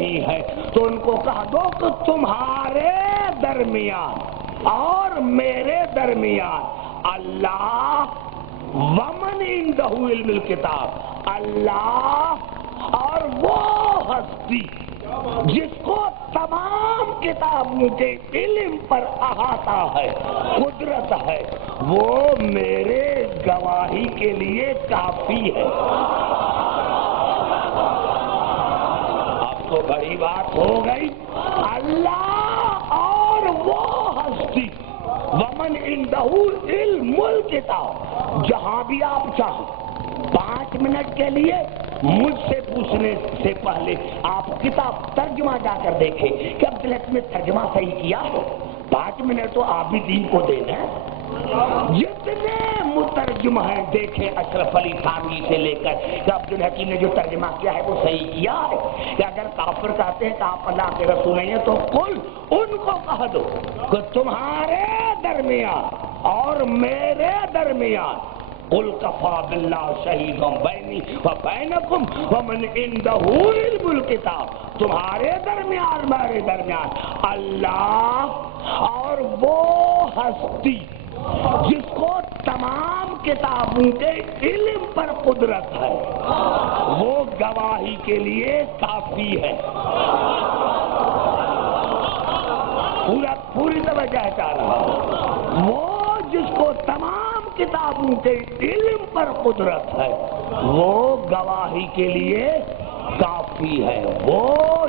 ہے تو ان کو کہہ دو کہ تمہارے درمیان اور میرے درمیان اللہ ومن عنده علم الکتاب، اللہ اور وہ ہستی جس کو تمام کتابوں کے علم پر احاطہ ہے، قدرت ہے، وہ میرے گواہی کے لیے کافی ہے۔ تو بڑی بات ہو گئی، اللہ اور وہ ہستی ومن عنده علم الکتاب، جہاں بھی آپ چاہیں 5 منٹ کے لیے مجھ سے پوچھنے سے پہلے آپ کتاب ترجمہ جا کر دیکھیں کہ عبدالحق میں ترجمہ صحیح کیا ہے۔ 5 منٹ تو آپ بھی دین کو دینا ہے۔ جتنے مترجم ہیں دیکھیں اشرف علی تھانوی سے لے کر کہ عبدالحکیم نے جو ترجمہ کیا ہے وہ صحیح کیا ہے کہ اگر کافر کہتے ہیں کہ آپ اللہ کے رسول نہیں ہیں تو قل ان کو کہہ دو کہ تمہارے درمیان اور میرے درمیان قل کفی باللہ شہیدا بینی و بینکم ومن عنده علم الکتاب، تمہارے درمیان میرے درمیان اللہ اور وہ ہستی جس کو تمام کتابوں کے علم پر قدرت ہے، وہ گواہی کے لیے کافی ہے۔ پوری توجہ چاہ رہا ہوں، وہ جس کو تمام کتابوں کے علم پر قدرت ہے وہ گواہی کے لیے کافی ہے۔ وہ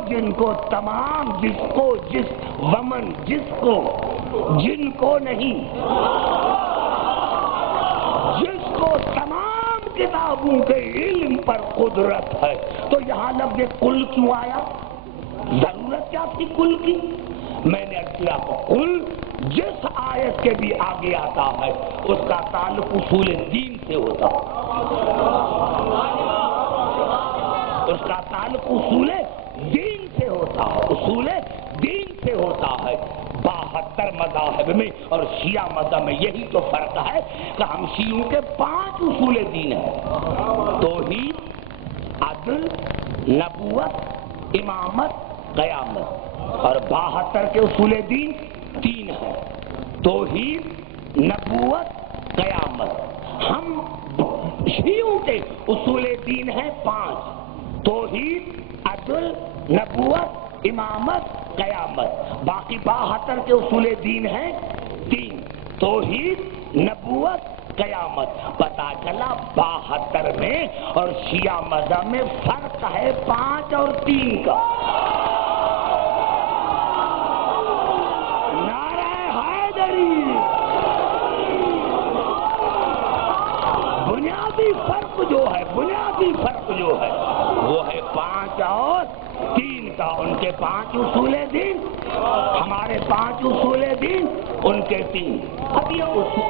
جن کو تمام جن کو نہیں، جس کو تمام کتابوں کے علم پر قدرت ہے۔ تو یہاں لفظ کل کیوں آیا؟ ضرورت کیا تھی کل کی؟ میں نے کیا کل جس آیت کے بھی آگے آتا ہے اس کا تعلق اصول دین سے ہوتا، اس کا تعلق اصول دین سے ہوتا ہے، اصول دین سے ہوتا ہے۔ 72 مذاہب میں اور شیعہ مذہب میں یہی تو فرق ہے کہ ہم شیعوں کے 5 اصول دین ہیں: توحید، عدل، نبوت، امامت، قیامت، اور 72 کے اصول دین 3 ہیں: توحید، نبوت، قیامت۔ ہم شیعوں کے اصول دین ہیں 5: توحید، عدل، نبوت، امامت، قیامت۔ باقی 72 کے اصول دین ہیں 3: توحید، نبوت، قیامت۔ پتہ چلا 72 میں اور شیعہ مذہب میں فرق ہے 5 اور 3 کا۔ نعرہ حیدری! بنیادی فرق جو ہے وہ ہے 5 اور 3 کا۔ ان کے 5 اصول دین، ہمارے 5 اصول دین، ان کے 3۔ اب یہ اصول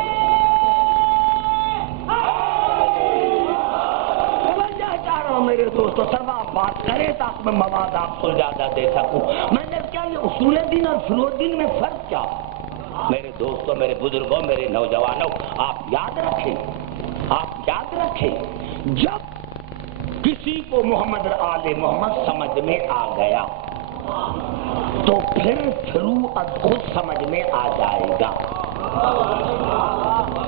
چاہ رہا ہوں میرے دوستو، سب آپ بات کریں تاکہ میں مواد آپ کو زیادہ دے سکوں۔ میں نے کیا یہ اصول دین اور فروع دین میں فرق کیا؟ میرے دوستو، میرے بزرگوں، میرے نوجوانوں، آپ یاد رکھیں جب کسی کو محمد آل محمد سمجھ میں آ گیا تو پھر فروعات خود سمجھ میں آ جائے گا۔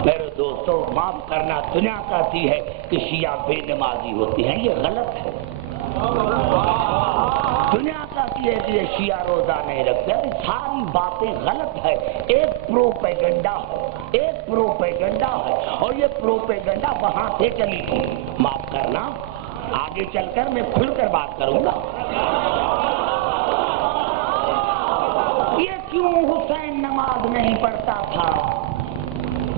میرے دوستو، معاف کرنا، دنیا کہتی ہے کہ شیعہ بے نمازی ہوتی ہیں، یہ غلط ہے۔ دنیا کہتی ہے کہ یہ شیعہ روزہ نہیں رکھتے، ساری باتیں غلط ہے۔ ایک پروپیگنڈا ہے اور یہ پروپیگنڈا وہاں سے چلی تھی۔ معاف کرنا، آگے چل کر میں کھل کر بات کروں گا۔ یہ کیوں حسین نماز نہیں پڑھتا تھا؟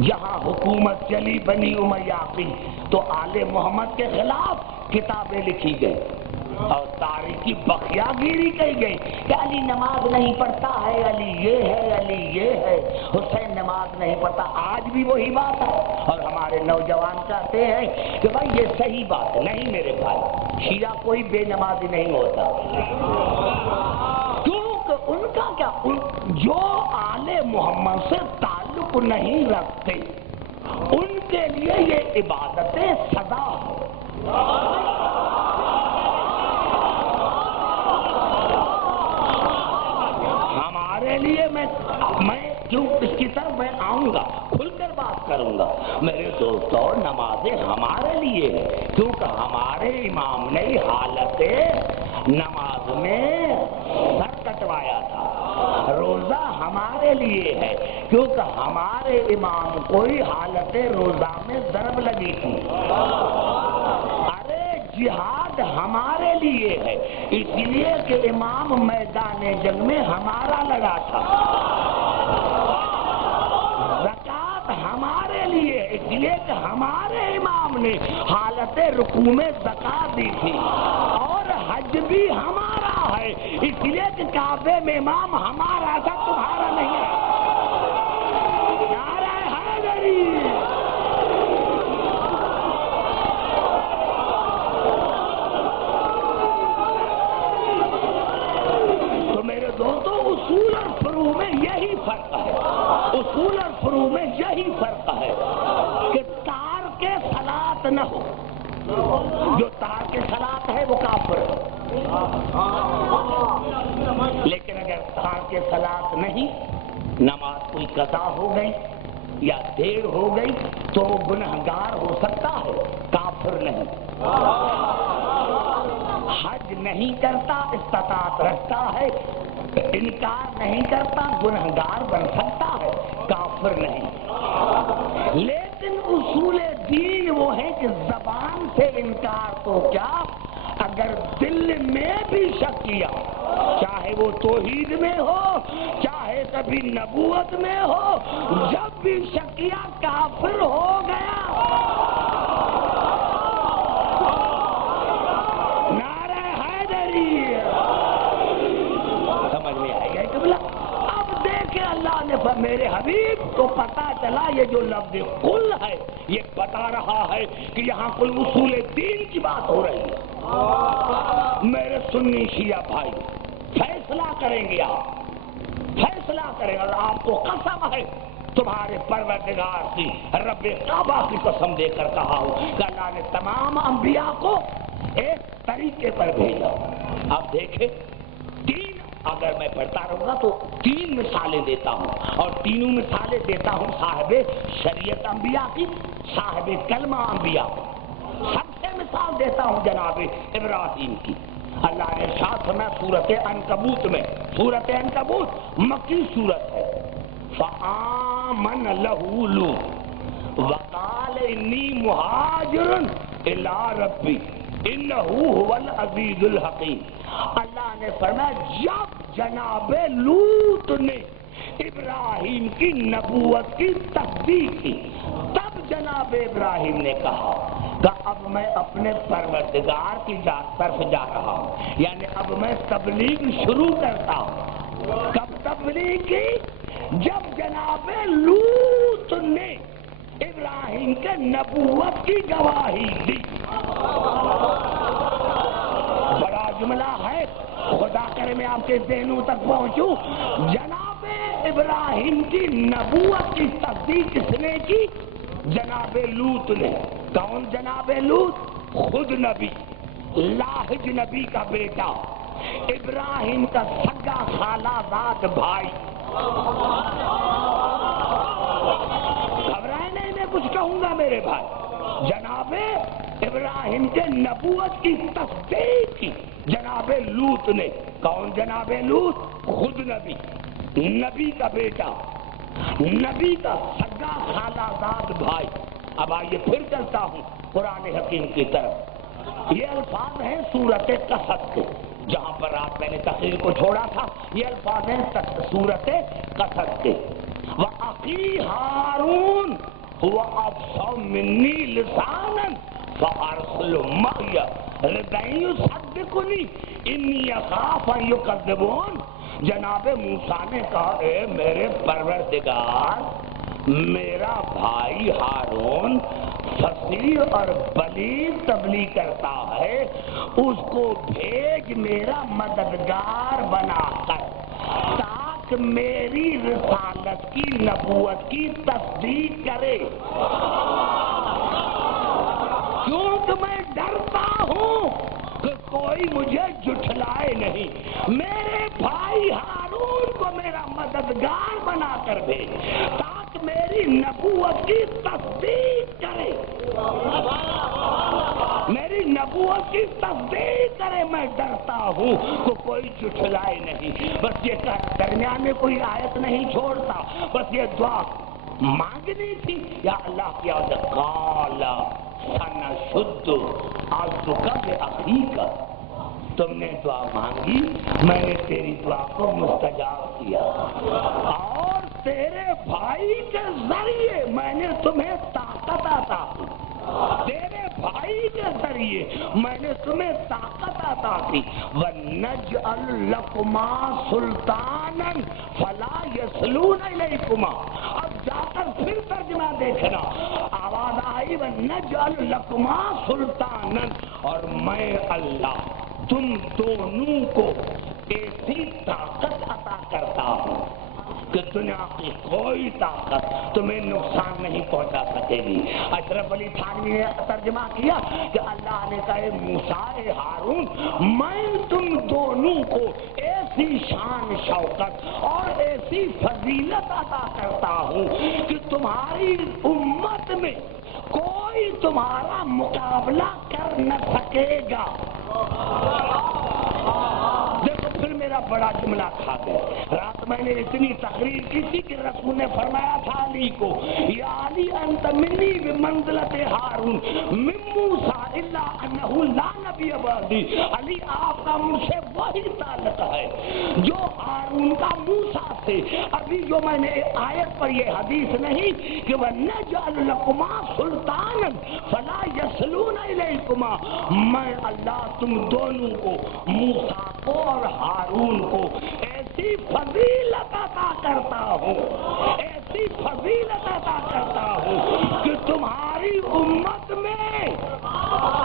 یہاں حکومت چلی بنی امیہ کی تو آل محمد کے خلاف کتابیں لکھی گئی اور تاریخی بخیا گیری کی گئی کہ علی نماز نہیں پڑھتا ہے، علی یہ ہے، علی یہ ہے، حسین نماز نہیں پڑھتا۔ آج بھی وہی بات ہے اور ہمارے نوجوان کہتے ہیں کہ بھائی یہ صحیح بات ہے۔ نہیں میرے بھائی، شیعہ کوئی بے نمازی نہیں ہوتا، کیونکہ ان کا کیا، جو آل محمد سے تعلق نہیں رکھتے ان کے لیے یہ عبادت سزا ہے۔ ہمارے لیے میں کیوں اس کی طرف میں آؤں گا، کھل کر بات کروں گا۔ میرے دوستو، نمازیں ہمارے لیے ہے، کیونکہ ہمارے امام نے حالت نماز میں سر کٹوایا تھا۔ روزہ ہمارے لیے ہے، کیونکہ ہمارے امام کو ہی حالت روزہ میں ضرب لگی تھی۔ ارے جہاد ہمارے لیے ہے، اس لیے کہ امام میدان جنگ میں ہمارا لگا تھا۔ زکوٰۃ ہمارے لیے، اس لیے کہ ہمارے امام نے حالت رکوع میں زکوٰۃ دی تھی۔ اور حج بھی ہمارا ہے، اس لیے کہ کعبے میں امام ہمارا تھا، تمہارا نہیں ہے۔ نعرہ حیدری! تو میرے دوستوں، اصول اور فروع میں یہی فرق ہے، اصول اور فروع میں یہی فرق ہے کہ تارک صلاۃ نہ ہو، جو تارک صلاۃ ہے وہ کافر ہے، لیکن اگر تارک صلاۃ نہیں، نماز کوئی قضا ہو گئی یا دیر ہو گئی تو وہ گنہگار ہو سکتا ہے، کافر نہیں۔ حج نہیں کرتا، استطاعت رکھتا ہے، انکار نہیں کرتا، گنہگار بن سکتا ہے، کافر نہیں۔ لیکن اصول دین وہ ہے کہ زبان سے انکار تو کیا، اگر دل میں بھی شک کیا، چاہے وہ توحید میں ہو، چاہے کبھی نبوت میں ہو، جب بھی شک کیا کافر ہو گیا۔ نعرہ حیدری! سمجھ میں آئے گا قبلہ؟ اب دیکھیں اللہ نے میرے حبیب کو پتا چلا یہ جو لفظ قل ہے یہ بتا رہا ہے کہ یہاں کوئی اصول دین کی بات ہو رہی ہے۔ میرے سنی شیعہ بھائی فیصلہ کریں گے، آپ فیصلہ کریں، اور آپ کو قسم ہے تمہارے پروردگار کی، رب کعبہ کی قسم دے کر کہا ہوں کہ اللہ نے تمام انبیاء کو ایک طریقے پر بھیجا۔ اب دیکھیں، تین اگر میں پڑھتا رہوں گا تو تین مثالیں دیتا ہوں، اور تینوں مثالیں دیتا ہوں صاحب شریعت انبیاء کی، صاحب کلمہ انبیاء کی۔ سب سے مثال دیتا ہوں جناب ابراہیم کی۔ اللہ نے ارشاد فرمایا سورۃ عنکبوت میں، سورۃ عنکبوت مکی سورت ہے، فآمن لہ لوط وقال انی مہاجر الی ربی انہ هو العزیز الحکیم۔ اللہ نے فرمایا جب جناب لوط نے ابراہیم کی نبوت کی تصدیق کی، تب جناب ابراہیم نے کہا کہ اب میں اپنے پروردگار کی طرف جا رہا ہوں، یعنی اب میں تبلیغ شروع کرتا ہوں۔ کب تبلیغ کی؟ جب جناب لوط نے ابراہیم کے نبوت کی گواہی دی۔ بڑا جملہ ہے، خدا کرے میں آپ کے ذہنوں تک پہنچوں۔ جناب ابراہیم کی نبوت کی تصدیق کس نے کی؟ جناب لوط نے۔ کون جناب لوط؟ خود نبی، لاحج نبی کا بیٹا، ابراہیم کا سگا خالہ زاد بھائی۔ گھبرائے نہیں، میں کچھ کہوں گا میرے بھائی۔ جناب ابراہیم کے نبوت کی تصدیق کی جناب لوط نے۔ کون جناب لوط؟ خود نبی، نبی کا بیٹا، نبی کا سگا خالہ زاد بھائی۔ اب آئیے پھر چلتا ہوں قرآن حکیم کی طرف۔ یہ الفاظ ہیں سورۃ قصص کے، جہاں پر رات میں نے تقریر کو چھوڑا تھا، یہ الفاظ ہیں سورۃ قصص کے۔ وَأَخِي هَارُونَ هُوَ أَفْصَحُ مِنِّي لِسَانًا فَأَرْسِلْهُ مَعِيَ رِدًا يُصَدِّقُنِي إِنِّي أَخَافُ أَن يُكَذِّبُونِ۔ جناب موسیٰ نے کہا اے میرے پروردگار، میرا بھائی ہارون فصیح اور بلیغ تبلیغ کرتا ہے، اس کو بھیج میرا مددگار بنا کر، تاکہ میری رسالت کی، نبوت کی تصدیق کرے، کیونکہ میں ڈرتا ہوں کہ کوئی مجھے جھٹلائے نہیں۔ میرے بھائی ہارون کو میرا مددگار بنا کر بھیج تاکہ میری نبوت کی تصدیق کرے، میری نبوت کی تصدیق کرے۔ میں ڈرتا ہوں تو کوئی جھٹلائے نہیں، بس یہ کہ درمیان میں کوئی آیت نہیں چھوڑتا، بس یہ دعا مانگنی تھی، یا اللہ کی عزت قال سنشد عضدک بأخیک، تم نے دعا مانگی، میں نے تیری دعا کو مستجاب کیا، اور تیرے بھائی کے ذریعے میں نے تمہیں طاقت عطا کی، تیرے بھائی کے ذریعے میں نے تمہیں طاقت عطا کی۔ وَنَجْعَلْ لَكُمَا سُلْطَانًا فَلَا يَصْلُونَ إِلَيْكُمَا۔ اب جا کر پھر ترجمہ دیکھنا، آواز آئی وَنَجْعَلْ لَكُمَا سُلْطَانًا، اور میں اللہ تم دونوں کو ایسی طاقت عطا کرتا ہوں کہ دنیا کی کوئی طاقت تمہیں نقصان نہیں پہنچا سکے گی۔ اشرف علی تھانوی نے ترجمہ کیا کہ اللہ نے کہا موسیٰ ہارون، میں تم دونوں کو ایسی شان شوکت اور ایسی فضیلت عطا کرتا ہوں کہ تمہاری امت میں کوئی تمہارا مقابلہ کر نہ سکے گا۔ دیکھو پھر میرا بڑا جملہ کھا گئے۔ رات میں نے اتنی تقریر کی تھی کہ رسول نے فرمایا تھا علی کو، یا علی انت منی بمنزلت ہارون من موسیٰ الا انہ لا نبی بعدی، علی آپ کا مجھ سے وہی تعلق ہے جو ہارون کا موسیٰ سے۔ ابھی جو میں نے آیت پر یہ حدیث نہیں کہ وَنَجْعَلْ لَكُمَا سُلْطَانًا فَلَا يَصْلُونَ إِلَيْكُمَا، میں اللہ تم دونوں کو، موسیٰ کو اور ہارون کو ایسی فضیلت عطا کرتا ہوں، ایسی فضیلت عطا کرتا ہوں کہ تمہاری امت میں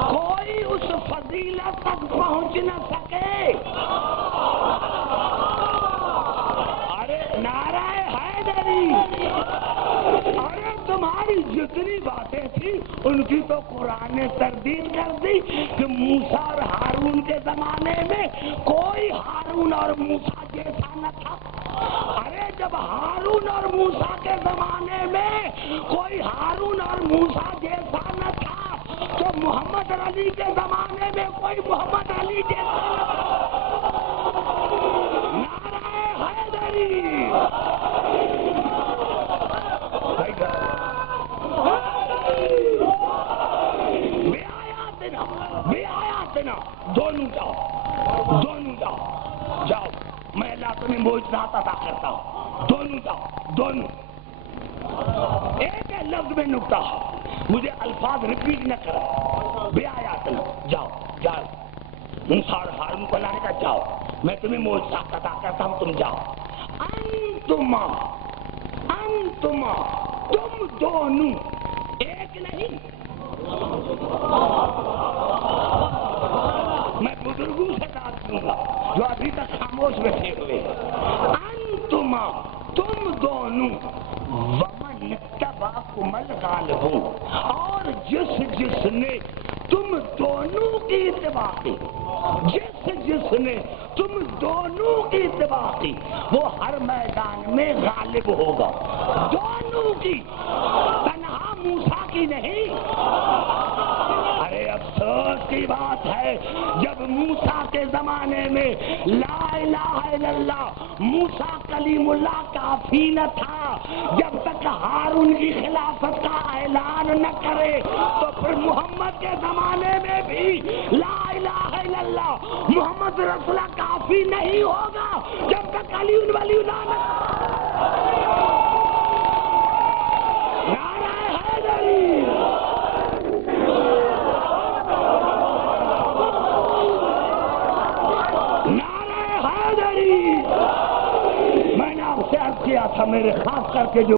کوئی اس فضیلت تک پہنچ نہ سکے۔ ارے نعرہ حیدری، ارے تمہاری جتنی باتیں تھی ان کی تو قرآن نے تردید کر دی کہ موسیٰ اور ہارون کے زمانے میں کوئی ہارون اور موسیٰ جیسا نہ تھا۔ ارے جب ہارون اور موسیٰ کے زمانے میں کوئی ہارون اور موسیٰ جیسا نہ تھا تو محمد علی کے زمانے میں کوئی محمد علی جیسا نہ تھا۔ نعرہ حیدری، بے آیاتنا، دونوں جاؤ، دونوں جاؤ، جاؤ، میں اللہ تمہیں معجزات عطا کرتا ہوں، دونوں جاؤ، دونوں۔ ایک لفظ میں نکتا، مجھے الفاظ ریپیٹ نہ کرو، بے آیاتنا، جاؤ جاؤ، موسیٰ اور ہارون کو لانے کا جاؤ، میں تمہیں معجزات عطا کرتا ہوں، تم جاؤ۔ انتما، انتما، تم دونوں، ایک نہیں۔ میں بزرگوں سے بات کروں گا جو ابھی تک خاموش بیٹھے ہوئے، انتما، تم دونوں، ومن اتبعکم الغالبون، اور جس نے تم دونوں کی اتباع کی، جس نے تم دونوں کی اتباع کی وہ ہر میدان میں غالب ہوگا، دونوں کی، تنہا موسیٰ کی نہیں۔ ارے افسوس کی بات ہے جب موسیٰ کے زمانے میں لا الہ الا اللہ، موسیٰ کلیم اللہ کافی نہ تھا، جب تک ہارون کی خلافت کا اعلان نہ کرے تو پھر محمد کے زمانے میں بھی لا الہ الا اللہ محمد رسول اللہ کافی نہیں ہوگا جب تک علی ولی اللہ نہ۔ نعرہ حیدری، نعرہ حیدری۔ میں نے آپ سے عرض کیا تھا میرے خاص کر کے جو